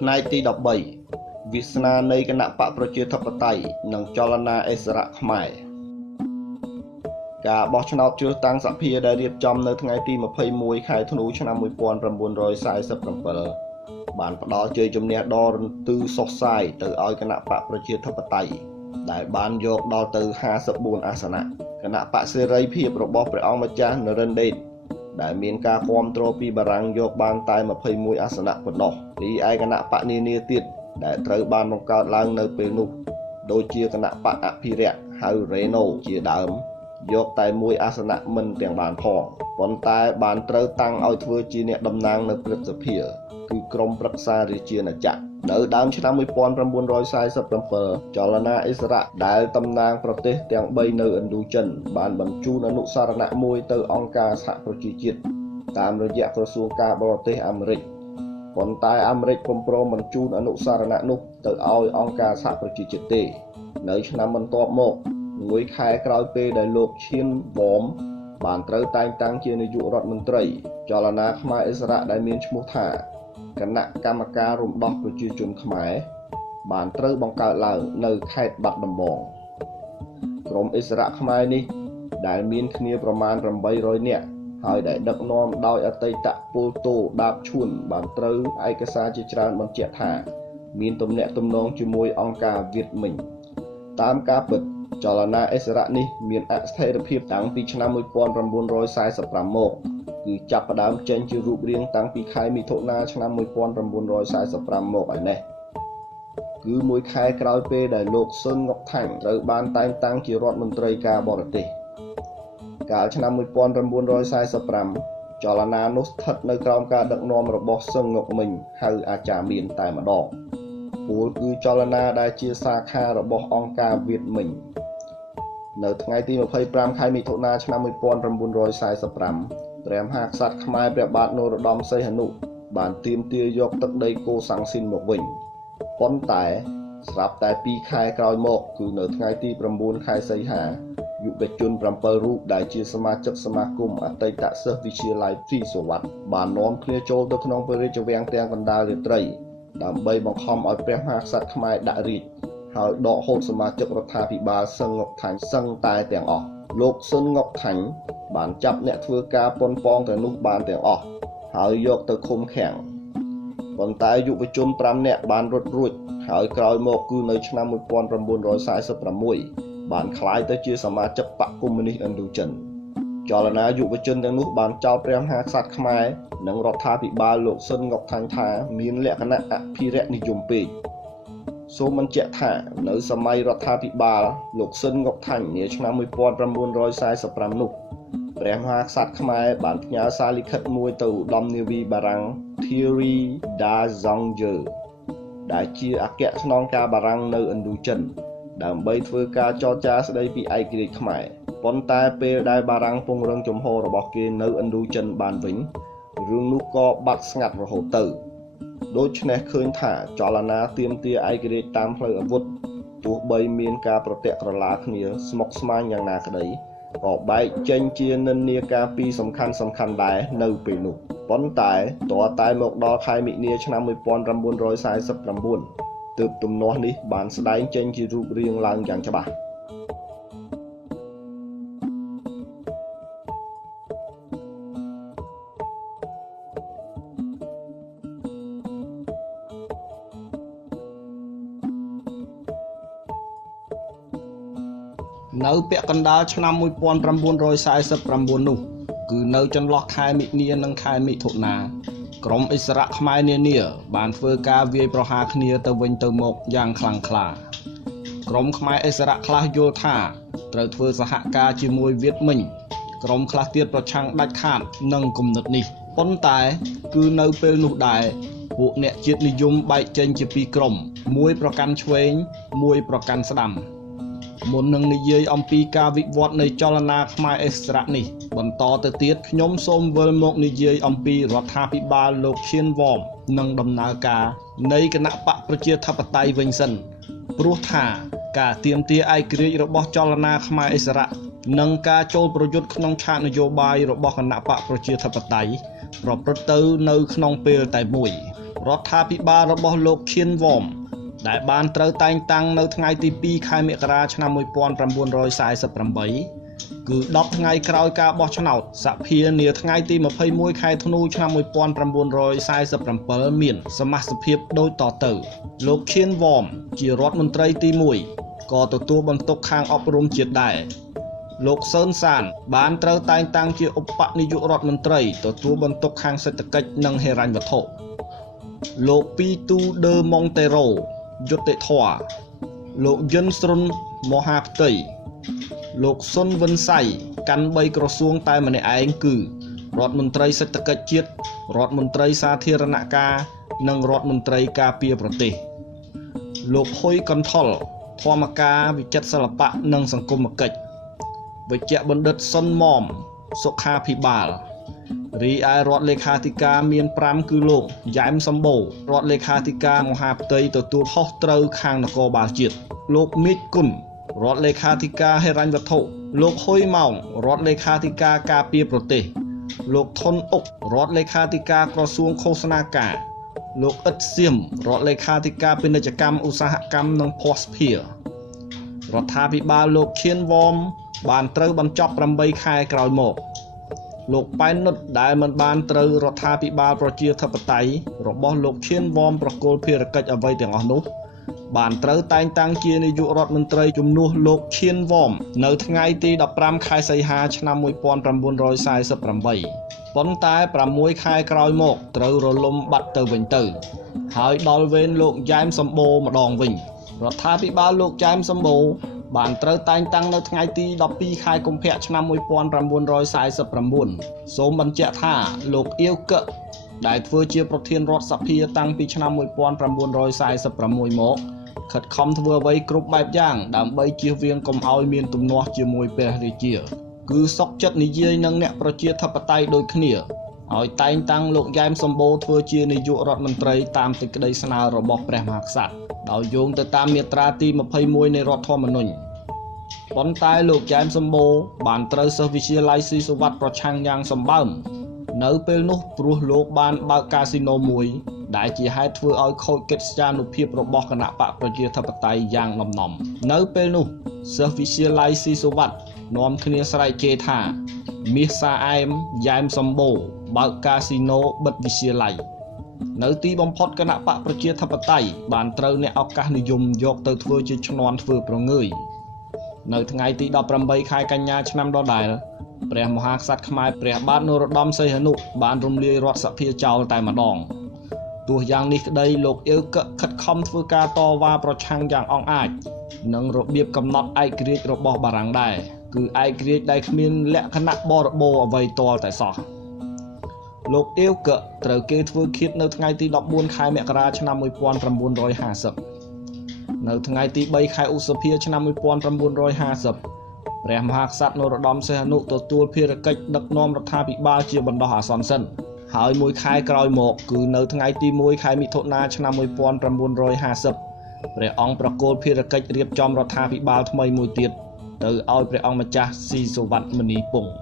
ផ្នែកទី13វាសនានៃគណៈបកប្រជាធិបតេយ្យនិងចលនាអិសរាជខ្មែរការបោះឆ្នោតជ្រើសតាំងសភាដែលរៀបចំនៅថ្ងៃទី21ខែធ្នូឆ្នាំ1947បានផ្ដល់ជ័យជំនះដ៏រន្ទឺសុសសាយទៅឲ្យគណៈបកប្រជាធិបតេយ្យដែលបានយកដល់ទៅ54អាសនៈគណៈបកសេរីភាពរបស់ព្រះអង្គម្ចាស់នរិនដេតដែលមានការគាំទ្រពីបារាំងយកបានតែ21អាសនៈប៉ុណ្ណោះពីឯគណៈបកនានាទៀតដែលត្រូវបានបង្កើតឡើងនៅពេលនោះដូចជាគណៈបកអភិរក្សហៅរេណូជាដើមយកតែមួយអាសនៈមិនទាំងបានផងប៉ុន្តែបានត្រូវតាំងឲ្យធ្វើជាអ្នកតំណាងនៅព្រឹទ្ធសភាគឺក្រុមប្រឹក្សារាជាណាចក្រនៅដើមឆ្នាំ1947ចលនាអិសរាជដែលតំណាងប្រទេសទាំង3នៅឥណ្ឌូចិនបានបញ្ជូនអនុសារណៈមួយទៅអង្គការសហប្រជាជាតិតាមរយៈក្រសួងការបរទេសអាមេរិកប៉ុន្តែអាមេរិកពុំព្រមបញ្ជូនអនុសារណៈនោះទៅឲ្យអង្គការសហប្រជាជាតិទេនៅឆ្នាំបន្ទាប់មកមួយខែក្រោយពេលដែលលោកឈៀនវ៉មបានត្រូវតែងតាំងជានាយករដ្ឋមន្ត្រីចលនាខ្មែរអិសរាជដែលមានឈ្មោះថាគណៈកម្មការរំដោះប្រជាជនខ្មែរបានត្រូវបង្កើតឡើងនៅខេត្តបាត់ដំបងក្រុមអិសរាជខ្មែរនេះដែលមានគ្នាប្រមាណ800នាក់ហើយដែលដឹកនាំដោយអតីតពលតូដាបឈួនបានត្រូវឯកសារជាច្រើនបញ្ជាក់ថាមានទំនាក់ទំនងជាមួយអង្គការវៀតមិញតាមការពិតចលនាអិសរាជនេះមានអស្ថិរភាពតាំងពីឆ្នាំ1945មកគឺចាប់ផ្ដើមចេញជារូបរាងតាំងពីខែមិថុនាឆ្នាំ1945មកឯនេះគឺមួយខែក្រោយពេលដែលលោកស៊ុនងុកថាញ់ត្រូវបានតែងតាំងជារដ្ឋមន្ត្រីការបរទេសកាលឆ្នាំ1945ចលនានោះស្ថិតនៅក្រោមការដឹកនាំរបស់ស៊ុនងុកមិញហៅអាចារ្យមានតែម្ដងពលគឺចលនាដែលជាសាខារបស់អង្គការវៀតមិញនៅថ្ងៃទី25ខែមិថុនាឆ្នាំ1945ព្រះមហាក្សត្រខ្មែរព្រះបាទនរោត្តមសីហនុបានទាមទារយកទឹកដីកូសាំងស៊ីនមកវិញប៉ុន្តែស្រាប់តែ2ខែក្រោយមកគឺនៅថ្ងៃទី9ខែសីហាយុវជន7រូបដែលជាសមាជិកសមាគមអតីតសិស្សវិទ្យាល័យទ្រីសុវត្ថិបាននាំគ្នាចូលទៅក្នុងព្រះរាជវាំងទាំងកណ្ដាលរាត្រីដើម្បីបង្ខំឲ្យព្រះមហាក្សត្រខ្មែរដាក់រាជ្យហើយដកហូតសមាជិករដ្ឋាភិបាលស៊ុនងុកថាញ់សឹងតែទាំងអស់លោកស៊ុនងុកថាញ់បានចាប់អ្នកធ្វើការប៉ុនប៉ងទៅនោះបានទាំងអស់ហើយយកទៅឃុំឃាំងប៉ុន្តែយុវជន5នាក់បានរត់រួចហើយក្រោយមកគឺនៅឆ្នាំ1946បានក្លាយទៅជាសមាជិកបកកុម្មុយនីសឥណ្ឌូចិនចលនាយុវជនទាំងនោះបានចោទព្រះមហាក្សត្រខ្មែរនិងរដ្ឋាភិបាលលោកស៊ុនងុកថាញ់ថាមានលក្ខណៈអភិរក្សនិយមពេកសូមបញ្ជាក់ថានៅសម័យរដ្ឋាភិបាលលោកស៊ុនងុកថាញ់នាឆ្នាំ1945នោះព្រះមហាក្សត្រខ្មែរបានផ្ញើសារលិខិតមួយទៅឧត្តមនាវីបារាំង Thierry Dazonger ដែលជាអគ្គស្នងការបារាំងនៅឥណ្ឌូចិនដើម្បីធ្វើការចរចាស្ដីពីឯករាជ្យខ្មែរប៉ុន្តែពេលដែលបារាំងពង្រឹងជំហររបស់គេនៅឥណ្ឌូចិនបានវិញរឿងនោះក៏បាត់ស្ងាត់រហូតទៅដូច្នេះឃើញថាចលនាទាមទារឯករាជ្យតាមផ្លូវអាវុធទោះបីមានការប្រតិក្រឡាគ្នាស្មុគស្មាញយ៉ាងណាក្តីក៏បែកចេញជានិន្នាការពីរសំខាន់ដែរនៅពេលនោះប៉ុន្តែតរតែមកដល់ខែមិនិនាឆ្នាំ1949ទើបទំនាស់នេះបានស្ដែងចេញជារូបរាងឡើងយ៉ាងច្បាស់នៅពាក់កណ្ដាលឆ្នាំ1949នោះគឺនៅចន្លោះខែមិនិនានិងខែមិថុនាក្រុមអិសរាជខ្មែរនានាបានធ្វើការវាយប្រហារគ្នាទៅវិញទៅមកយ៉ាងខ្លាំងក្លាក្រុមខ្មែរអិសរាជខ្លះយល់ថាត្រូវធ្វើសហការជាមួយវៀតមិញក្រុមខ្លះទៀតប្រឆាំងដាច់ខាតនឹងគំនិតនេះប៉ុន្តែគឺនៅពេលនោះដែរពួកអ្នកជាតិនិយមបែកចេញជាពីរក្រុមមួយប្រកាន់ឆ្វេងមួយប្រកាន់ស្ដាំមុននឹងនិយាយអំពីការវិវត្តនៃចលនាខ្មែរអិសរាជនេះបន្តទៅទៀតខ្ញុំសូមវិលមកនិយាយអំពីរដ្ឋាភិបាលលោកឈៀនវ៉មនិងដំណើរការនៃគណៈបកប្រជាធិបតេយ្យវិញសិនព្រោះថាការទាមទារឯករាជ្យរបស់ចលនាខ្មែរអិសរាជនិងការចូលប្រយុទ្ធក្នុងឆាកនយោបាយរបស់គណៈបកប្រជាធិបតេយ្យប្រព្រឹត្តទៅនៅក្នុងពេលតែមួយ រដ្ឋាភិបាលរបស់លោកឈៀនវ៉មដែលបានត្រូវតែងតាំងនៅថ្ងៃទី2ខែមករាឆ្នាំ1948គឺ10ថ្ងៃក្រោយការបោះឆ្នោតសភានាថ្ងៃទី21ខែធ្នូឆ្នាំ1947មានសមាជិកភាពដូចតទៅលោកឈៀនវ៉មជារដ្ឋមន្ត្រីទី1ក៏ទទួលបន្ទុកខាងអប់រំជាតិដែរលោកសឺនសានបានត្រូវតែងតាំងជាឧបនាយករដ្ឋមន្ត្រីទទួលបន្ទុកខាងសេដ្ឋកិច្ចនិងហិរញ្ញវត្ថុលោកពីទូដឺម៉ុងតេរ៉ូយុត្តិធម៌លោកយិនស្រុនមហាផ្ទៃលោកសុនវិនសៃកាន់3ក្រសួងតែម្នាក់ឯងគឺរដ្ឋមន្ត្រីសេដ្ឋកិច្ចជាតិរដ្ឋមន្ត្រីសាធារណការនិងរដ្ឋមន្ត្រីការពារប្រទេសលោកហ៊ុយកន្ថុលធម្មការវិចិត្រសិល្បៈនិងសង្គមគិច្ចវេជ្ជបណ្ឌិតសុនមុំសុខាភិបាលរីឯរដ្ឋលេខាធិការមាន5គឺលោកយ៉ែមសម្បូររដ្ឋលេខាធិការមហាផ្ទៃទទួលខុសត្រូវខាងនគរបាលជាតិលោកមីកគុណរដ្ឋលេខាធិការហិរញ្ញវត្ថុលោកហ៊ុយម៉ោងរដ្ឋលេខាធិការការពារប្រទេសលោកថុនអុករដ្ឋលេខាធិការក្រសួងឃោសនាការលោកអ៊ិតសៀមរដ្ឋលេខាធិការពាណិជ្ជកម្មឧស្សាហកម្មនិងភស្តុភាររដ្ឋាភិបាលលោកឈៀនវ៉មបានត្រូវបញ្ចប់8ខែក្រោយមកលោកប៉ែននុតដែលមិនបានត្រូវរដ្ឋាភិបាលប្រជាធិបតេយ្យរបស់លោកឈៀនវ៉មប្រគល់ភារកិច្ចអ្វីទាំងអស់នោះបានត្រូវតែងតាំងជានាយករដ្ឋមន្ត្រីជំនួសលោកឈៀនវ៉មនៅថ្ងៃទី15ខែសីហាឆ្នាំ1948ប៉ុន្តែ6ខែក្រោយមកត្រូវរលំបាត់ទៅវិញទៅហើយដល់វេនលោកយ៉ែមសម្បូរម្ដងវិញរដ្ឋាភិបាលលោកយ៉ែមសម្បូរបានត្រូវតែងតាំងនៅថ្ងៃទី12ខែកុម្ភៈឆ្នាំ1949សូមបញ្ជាក់ថាលោកអៀវកឹកដែលធ្វើជាប្រធានរដ្ឋសភាតាំងពីឆ្នាំ1946មកខិតខំធ្វើអ្វីគ្រប់បែបយ៉ាងដើម្បីជៀសវាងកុំឲ្យមានទំនាស់ជាមួយព្រះរាជាគឺសុខចិត្តនិយាយនឹងអ្នកប្រជាធិបតេយ្យដូចគ្នាឲ្យតែងតាំងលោកយ៉ែមសម្បូរធ្វើជានាយករដ្ឋមន្ត្រីតាមសេចក្តីស្នើរបស់ព្រះមហាក្សត្រដោយយោងទៅតាមមាត្រាទី21នៃរដ្ឋធម្មនុញ្ញប៉ុន្តែលោកយ៉ែមសម្បូរបានត្រូវសិស្សវិទ្យាល័យស៊ីសុវត្ថិប្រឆាំងយ៉ាងសម្បើមនៅពេលនោះព្រោះលោកបានបើកកាស៊ីណូមួយដែលជាហេតុធ្វើឲ្យខូចកិត្យានុភាពរបស់គណៈបកប្រជាធិបតេយ្យយ៉ាងដំណំនៅពេលនោះសិស្សវិទ្យាល័យស៊ីសុវត្ថិនាំគ្នាស្រែកជេរថាមាសសាអែមយ៉ែមសម្បូរបើកកាស៊ីណូបិទវិទ្យាល័យនៅទីបំផុតគណៈបកប្រជាធិបតេយ្យបានត្រូវអ្នកឱកាសនិយមយកទៅធ្វើជាឈ្នន់ធ្វើប្រងើយនៅថ្ងៃទី18ខែកញ្ញាឆ្នាំដដែលព្រះមហាក្សត្រខ្មែរព្រះបាទនរោត្តមសីហនុបានរំលាយរដ្ឋសភាចោលតែម្ដងទោះយ៉ាងនេះក្តីលោកអៀវកឹកខិតខំធ្វើការតវ៉ាប្រឆាំងយ៉ាងអង់អាចនឹងរបៀបកំណត់ឯករាជ្យរបស់បារាំងដែរគឺឯករាជ្យដែលគ្មានលក្ខណៈបរិបូរអ្វីទាល់តែសោះលោកអៀវកឹកត្រូវគេធ្វើឃាតនៅថ្ងៃទី14ខែមករាឆ្នាំ1950នៅថ្ងៃទី3ខែឧសភាឆ្នាំ1950ព្រះមហាក្សត្រនរោត្តមសីហនុទទួលភារកិច្ចដឹកនាំរដ្ឋាភិបាលជាបណ្ដោះអាសន្នសិនហើយមួយខែក្រោយមកគឺនៅថ្ងៃទី1ខែមិថុនាឆ្នាំ1950ព្រះអង្គប្រគល់ភារកិច្ចរៀបចំរដ្ឋាភិបាលថ្មីមួយទៀតទៅឲ្យព្រះអង្គម្ចាស់ស៊ីសុវត្ថិមុនីពង្ស